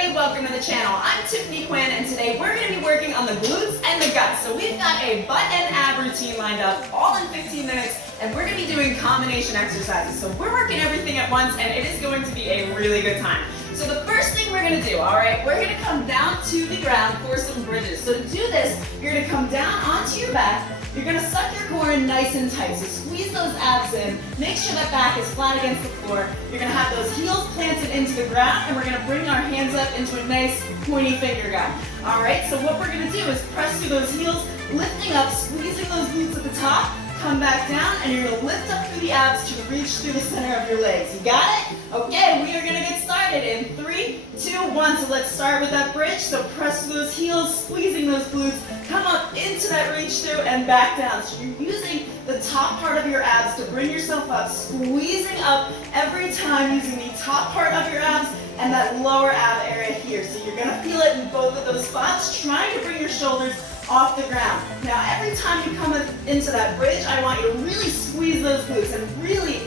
everybody, welcome to the channel. I'm Tiffany Quinn, and today we're going to be working on the glutes and the guts. So we've got a butt and ab routine lined up, all in 15 minutes, and we're going to be doing combination exercises. So we're working everything at once, and it is going to be a really good time. So the first thing we're going to do, all right, we're going to come down to the ground for some bridges. So to do this, you're going to come down onto your back. You're going to suck your core in nice and tight. So squeeze those abs in. Make sure that back is flat against the floor. You're going to have those heels planted into the ground, and we're going to bring our hands up into a nice pointy finger gap. All right, so what we're going to do is press through those heels, lifting up, squeezing those glutes at the top. Come back down, and you're going to lift up through the abs to reach through the center of your legs. You got it? Okay, we are going to get started in 3, 2, 1. So let's start with that bridge. So press through those heels, squeezing those glutes. Come up into that reach through and back down. So you're using the top part of your abs to bring yourself up, squeezing up every time using the top part of your abs and that lower ab area here. So you're going to feel it in both of those spots, trying to bring your shoulders off the ground. Now every time you come into that bridge, I want you to really squeeze those glutes and really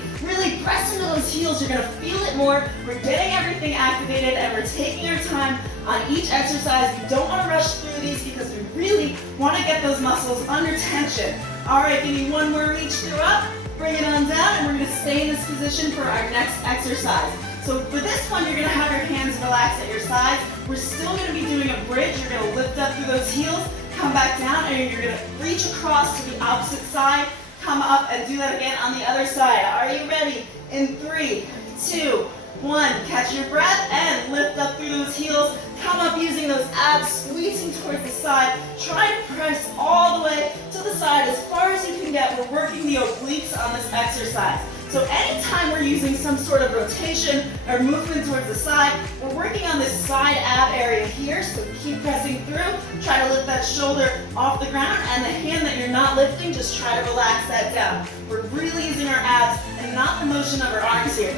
press into those heels. You're gonna feel it more. We're getting everything activated and we're taking our time on each exercise. You don't wanna rush through these because we really wanna get those muscles under tension. All right, give me one more reach through up, bring it on down, and we're gonna stay in this position for our next exercise. So for this one, you're gonna have your hands relaxed at your sides. We're still gonna be doing a bridge. You're gonna lift up through those heels, come back down, and you're gonna reach across to the opposite side, come up and do that again on the other side. Are you ready? In 3, 2, 1, catch your breath and lift up through those heels. Come up using those abs, squeezing towards the side. Try to press all the way to the side as far as you can get. We're working the obliques on this exercise. So anytime we're using some sort of rotation or movement towards the side, we're working on this side ab area here. So keep pressing through. Try to lift that shoulder off the ground, and the hand that you're not lifting, just try to relax that down. We're really using our abs and not the motion of our arms here.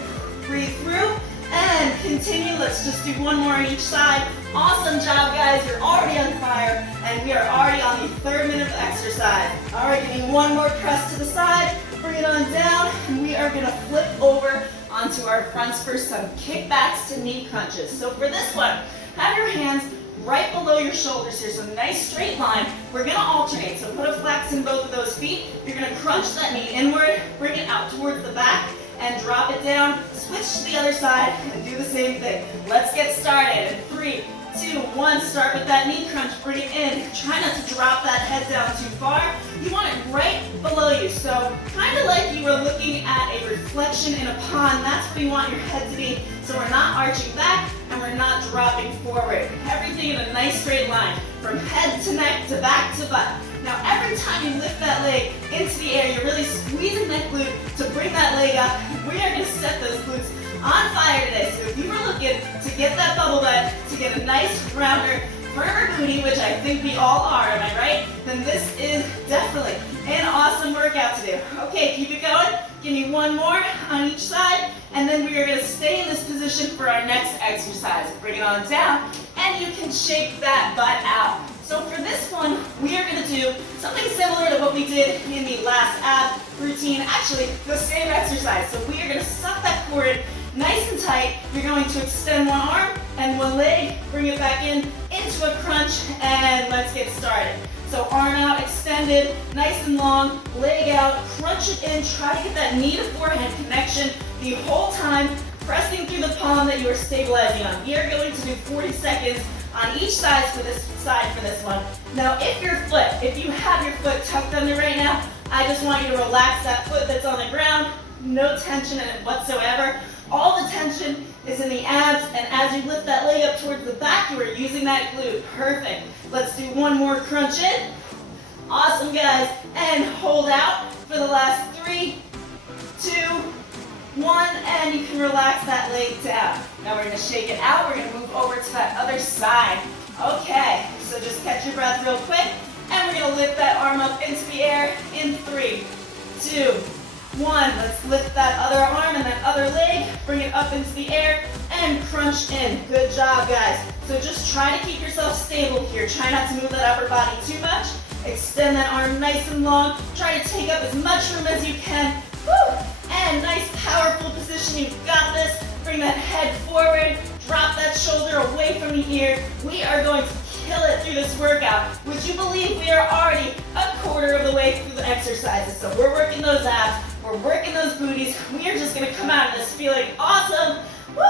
Breathe through and continue. Let's just do one more on each side. Awesome job, guys. You're already on fire, and we are already on the 3rd minute of exercise. All right, give me one more press to the side. Bring it on down, and we are going to flip over onto our fronts for some kickbacks to knee crunches. So for this one, have your hands right below your shoulders here, so nice straight line. We're going to alternate, so put a flex in both of those feet. You're going to crunch that knee inward, bring it out towards the back, and drop it down. Switch to the other side and do the same thing. Let's get started. In 3, 2, 1, start with that knee crunch, bring it in. Try not to drop that head down too far. You want it right below you, so kind of like you were looking at a reflection in a pond. That's where you want your head to be, so we're not arching back and we're not dropping forward. Everything in a nice straight line, from head to neck to back to butt. Now every time you lift that leg into the air, you're really squeezing that glute to bring that leg up. We are going to set those glutes on fire today. So if you were looking to get that bubble butt, to get a nice rounder, firmer booty, which I think we all are, am I right? Then this is definitely an awesome workout to do. Okay, keep it going. Give me one more on each side, and then we are going to stay in this position for our next exercise. Bring it on down, and you can shake that butt out. So for this one, we are going to do something similar to what we did in the last ab routine. Actually, the same exercise. So we are going to suck that core in nice and tight. You're going to extend one arm and one leg, bring it back in into a crunch, and let's get started. So arm out, extended, nice and long, leg out, crunch it in, try to get that knee to forehead connection the whole time, pressing through the palm that you are stabilizing on. We are going to do 40 seconds on each side for this one. Now if you have your foot tucked under right now, I just want you to relax that foot that's on the ground, no tension in it whatsoever. All the tension is in the abs, and as you lift that leg up towards the back, you are using that glute. Perfect. Let's do one more crunch in. Awesome, guys. And hold out for the last 3, 2, 1, and you can relax that leg down. Now we're going to shake it out. We're going to move over to that other side. Okay, so just catch your breath real quick, and we're going to lift that arm up into the air in 3, 2, 1. Let's lift that other arm and that other leg, bring it up into the air, and crunch in. Good job, guys. So just try to keep yourself stable here. Try not to move that upper body too much. Extend that arm nice and long. Try to take up as much room as you can. Woo! And nice, powerful position. You've got this. Bring that head forward. Drop that shoulder away from the ear. We are going to kill it through this workout. Would you believe we are already a quarter of the way through the exercises? So we're working those abs, we're working those booties. We are just gonna come out of this feeling awesome. Woo!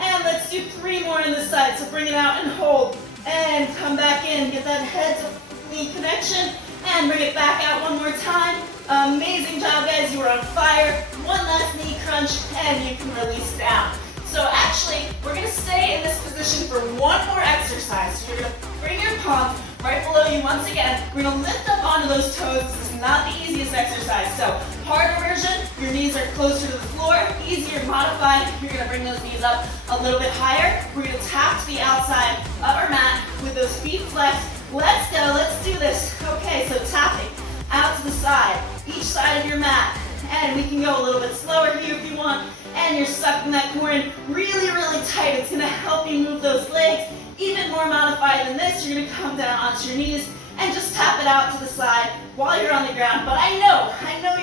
And let's do 3 more on this side. So bring it out and hold. And come back in, get that head to knee connection. And bring it back out one more time. Amazing job, guys, you are on fire. One last knee crunch, and you can release down. So actually, we're gonna stay in this position for one more exercise. So you're gonna bring your palm right below you once again. We're gonna lift up onto those toes. This is not the easiest exercise. So harder version, your knees are closer to the floor. Easier modified, you're gonna bring those knees up a little bit higher. We're gonna tap to the outside of our mat with those feet flexed. Let's go, let's do this. Okay, so tapping out to the side, each side of your mat. And we can go a little bit slower here if you want. And you're sucking that core in really, really tight. It's gonna help you move those legs. Even more modified than this, you're gonna come down onto your knees and just tap it out to the side while you're on the ground. But I know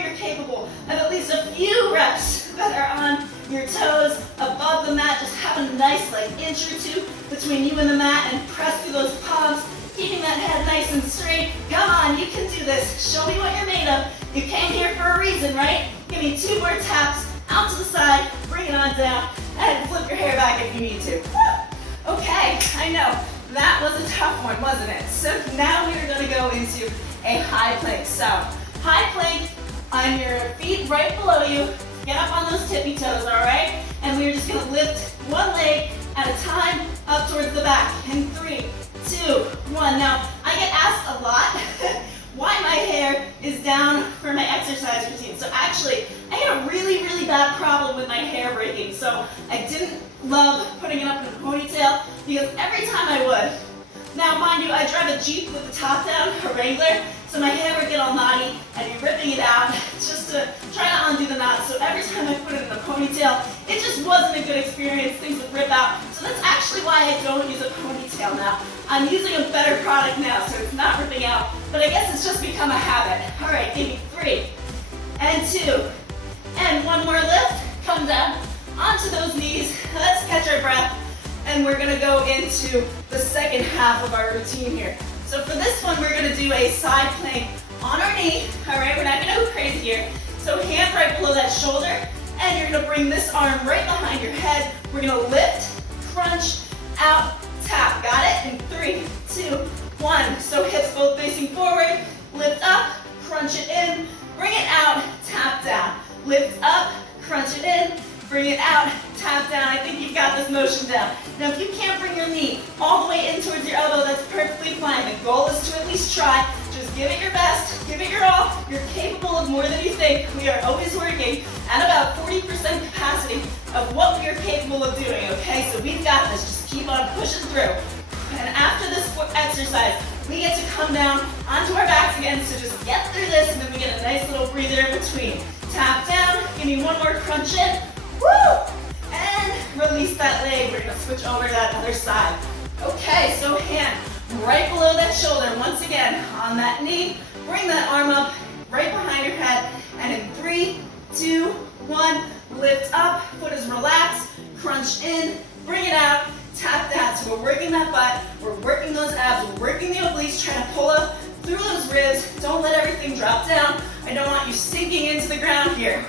you're capable of at least a few reps that are on your toes, above the mat. Just have a nice like inch or two between you and the mat and press through those palms, keeping that head nice and straight. Come on, you can do this. Show me what you're made of. You came here for a reason, right? Give me 2 more taps. Out to the side, bring it on down, and flip your hair back if you need to. Okay, I know, that was a tough one, wasn't it? So now we are gonna go into a high plank. So, high plank on your feet right below you. Get up on those tippy toes, all right? And we're just gonna lift one leg at a time up towards the back. In 3, 2, 1. Now, I get asked a lot why my hair is down for my exercise routine. So actually, I had a really, really bad problem with my hair breaking. So I didn't love putting it up in a ponytail because every time I would. Now, mind you, I drive a Jeep with the top down, a Wrangler, so my hair would get all knotty. I'd be ripping it out just to try to undo the knots. So every time I put it in a ponytail, it just wasn't a good experience. Things would rip out. So that's actually why I don't use a ponytail now. I'm using a better product now, so it's not ripping out. But I guess it's just become a habit. All right, give me 3 and 2 and 1 more lift. Come down onto those knees. Let's catch our breath. And we're gonna go into the second half of our routine here. So for this one, we're gonna do a side plank on our knee. All right, we're not gonna go crazy here. So hand right below that shoulder, and you're gonna bring this arm right behind your head. We're gonna lift, crunch, out, tap. Got it? In 3, 2, 1. So hips both facing forward. Lift up, crunch it in, bring it out, tap down. Lift up, crunch it in, bring it out, tap down. I think you've got this motion down. Now, if you can't bring your knee all the way in towards your elbow, that's perfectly fine. The goal is to at least try. Just give it your best, give it your all. You're capable of more than you think. We are always working at about 40% capacity of what we are capable of doing, okay? So we've got this. Just keep on pushing through. And after this exercise, we get to come down onto our backs again. So just get through this, and then we get a nice little breather in between. Tap down, give me 1 more crunch in. Woo! And release that leg. We're gonna switch over to that other side. Okay, so hand right below that shoulder. Once again, on that knee, bring that arm up right behind your head. And in 3, 2, 1, lift up, foot is relaxed, crunch in, bring it out, tap down. So we're working that butt, we're working those abs, we're working the obliques, trying to pull up through those ribs. Don't let everything drop down. I don't want you sinking into the ground here.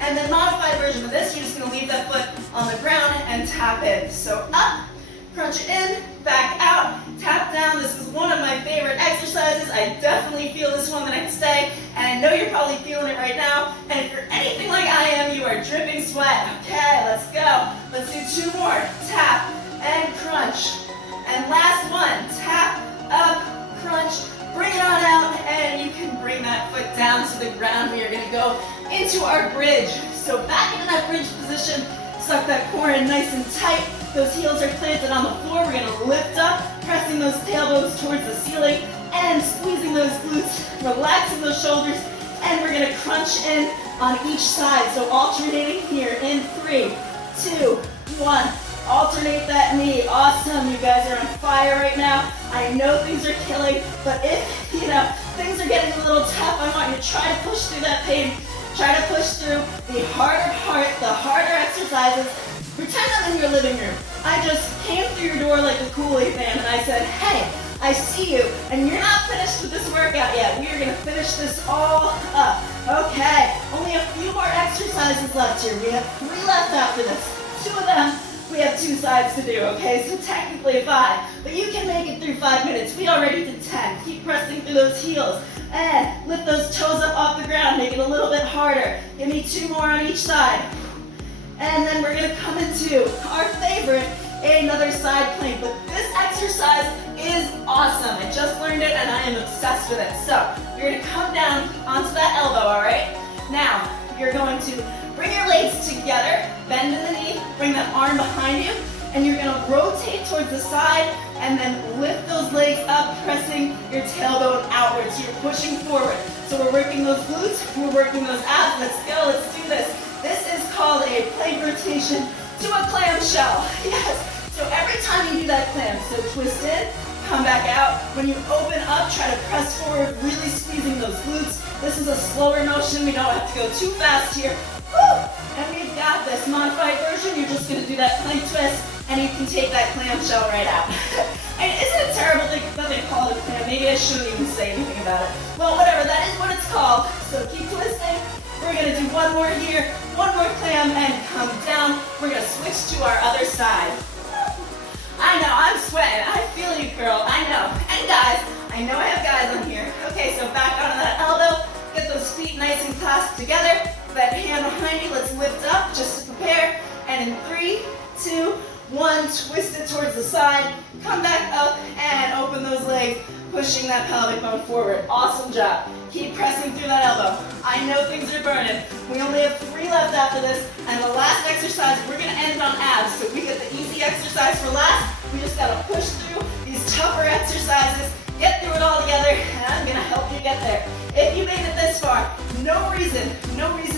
And then modified version of this, you're just gonna leave that foot on the ground and tap in. So up, crunch it in, back out, tap down. This is one of my favorite exercises. I definitely feel this one the next day, and I know you're probably feeling it right now. And if you're anything like I am, you are dripping sweat. Okay, let's go. Let's do 2 more. Tap and crunch. And last one, tap, up, crunch, bring it on out, and you can bring that foot down to the ground. We are gonna go into our bridge. So back into that bridge position, suck that core in nice and tight. Those heels are planted on the floor. We're gonna lift up, pressing those tailbones towards the ceiling and squeezing those glutes, relaxing those shoulders, and we're gonna crunch in on each side. So alternating here in 3, 2, 1. Alternate that knee. Awesome, you guys are on fire right now. I know things are killing, but if, things are getting a little tough, I want you to try to push through that pain. Try to push through the harder part, the harder exercises. Pretend I'm in your living room. I just came through your door like a Kool-Aid man and I said, hey, I see you, and you're not finished with this workout yet. We are gonna finish this all up. Okay, only a few more exercises left here. We have 3 left after this. 2 of them, we have 2 sides to do, okay? So technically 5, but you can make it through 5 minutes. We already did 10. Keep pressing through those heels. And lift those toes up off the ground, make it a little bit harder. Give me 2 more on each side. And then we're gonna come into our favorite, another side plank. But this exercise is awesome. I just learned it and I am obsessed with it. So you're gonna come down onto that elbow, all right? Now, you're going to bring your legs together, bend in the knee, bring that arm behind you, and you're gonna rotate towards the side and then lift those legs up, pressing your tailbone outwards. So you're pushing forward. So we're working those glutes, we're working those abs. Let's go, let's do this. This is called a plank rotation to a clamshell. Yes. So every time you do that clam, so twist in, come back out. When you open up, try to press forward, really squeezing those glutes. This is a slower motion. We don't have to go too fast here. Woo! And we've got this modified version. You're just gonna do that plank twist, and you can take that clamshell right out. And isn't it terrible that they call it a clam? Maybe I shouldn't even say anything about it. Well, whatever, that is what it's called. So keep twisting. We're gonna do 1 more here, 1 more clam, and come down. We're gonna switch to our other side. I know, I'm sweating. I feel you, girl. I know. And guys, I know I have guys on here. Okay, so back onto that elbow. Get those feet nice and clasped together. That hand behind you, let's lift up just to prepare. And in 3, 2, 1, twist it towards the side. Come back up and open those legs, pushing that pelvic bone forward. Awesome job. Keep pressing through that elbow. I know things are burning. We only have 3 left after this. And the last exercise, we're gonna end on abs. So we get the easy exercise for last. We just gotta push through these tougher exercises, get through it all together, and I'm gonna help you get there. If you made it this far, no reason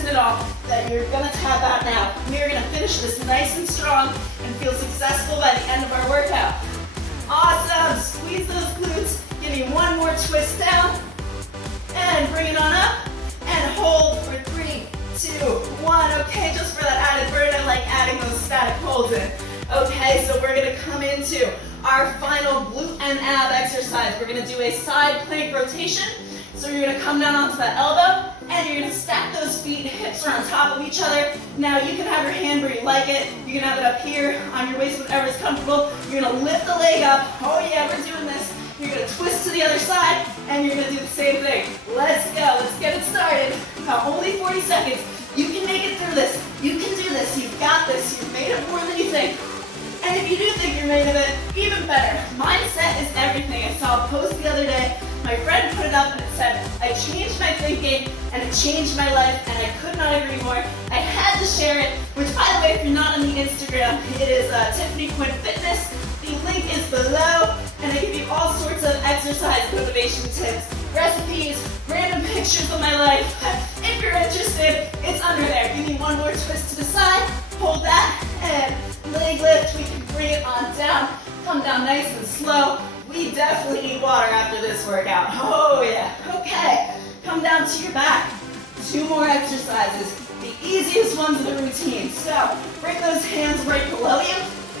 at all that you're gonna tap out now. We are gonna finish this nice and strong and feel successful by the end of our workout. Awesome, squeeze those glutes. Give me 1 more twist down, and bring it on up, and hold for 3, 2, 1. Okay, just for that added burn, I like adding those static holds in. Okay, so we're gonna come into our final glute and ab exercise. We're gonna do a side plank rotation. So you're gonna come down onto that elbow, and you're gonna stack those feet, hips are on top of each other. Now you can have your hand where you like it. You can have it up here, on your waist, whatever's comfortable. You're gonna lift the leg up. Oh yeah, we're doing this. You're gonna twist to the other side, and you're gonna do the same thing. Let's go, let's get it started. Now only 40 seconds. You can make it through this. You can do this, you've got this. You've made it more than you think. And if you do think you're made of it, even better. Mindset is everything. I saw a post the other day. My friend put it up and it said, I changed my thinking and it changed my life, and I could not agree more. I had to share it, which by the way, if you're not on the Instagram, it is Tiffany Quinn Fitness. The link is below, and I give you all sorts of exercise motivation tips, recipes, random pictures of my life. If you're interested, it's under there. Give me 1 more twist to the side, hold that, and leg lift. We can bring it on down, come down nice and slow. We definitely need water after this workout. Oh yeah. Okay, come down to your back. 2 more exercises, the easiest ones of the routine. So bring those hands right below you.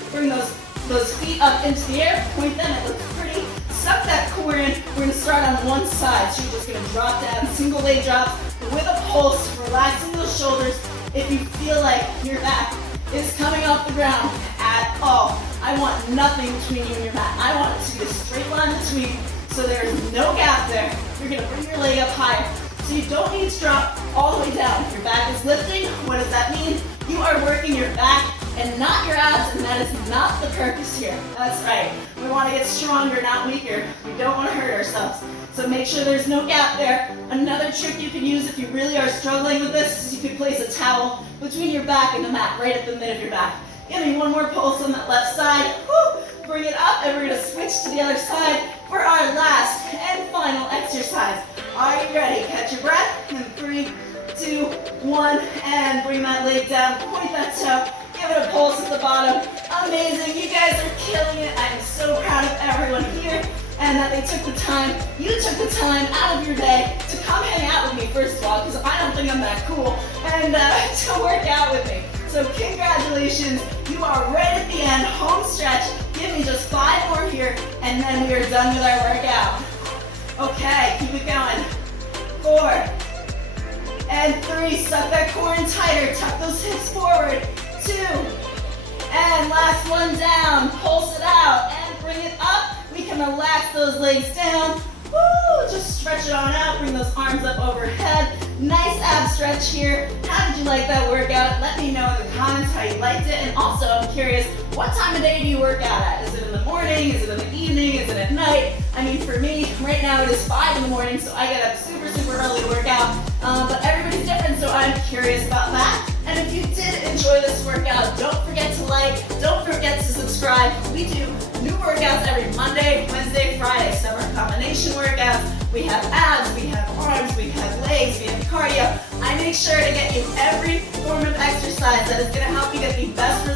Bring those feet up into the air. Point them. It looks pretty. Suck that core in. We're gonna start on one side. So you're just gonna drop down, single leg drops with a pulse, relaxing those shoulders. If you feel like your back is coming off the ground at all, I want nothing between you and your mat. I want it to be a straight line between, so there is no gap there. You're gonna bring your leg up higher. So you don't need to drop all the way down. Your back is lifting. What does that mean? You are working your back and not your abs, and that is not the purpose here. That's right. We want to get stronger, not weaker. We don't want to hurt ourselves. So make sure there's no gap there. Another trick you can use if you really are struggling with this is you can place a towel between your back and the mat, right at the mid of your back. Give me 1 more pulse on that left side. Woo! Bring it up, and we're going to switch to the other side for our last and final exercise. Are you ready? Catch your breath. In 3, 2, 1, and bring that leg down. Point that toe. Give it a pulse at the bottom. Amazing. You guys are killing it. I am so proud of everyone here, and that they took the time. You took the time out of your day to come hang out with me, first of all, because I don't think I'm that cool, and to work out with me. So congratulations, you are right at the end, home stretch. Give me just 5 more here, and then we are done with our workout. Okay, keep it going. 4 and 3, suck that core in tighter, tuck those hips forward. 2, and last one down, pulse it out, and bring it up. We can relax those legs down. Woo, just stretch it on out, bring those arms up overhead. Nice ab stretch here. How did you like that workout? Let me know in the comments how you liked it. And also, I'm curious, what time of day do you work out at? Is it in the morning? Is it in the evening? Is it at night? I mean, for me, right now it is 5 in the morning, so I get up super, super early to work out. But everybody's different, so I'm curious about that. And if you did enjoy this workout, don't forget to like, don't forget to subscribe. We do new workouts every Monday, Wednesday, Friday, summer combination workouts. We have abs, we have arms, we have legs, we have cardio. I make sure to get you every form of exercise that is going to help you get the best results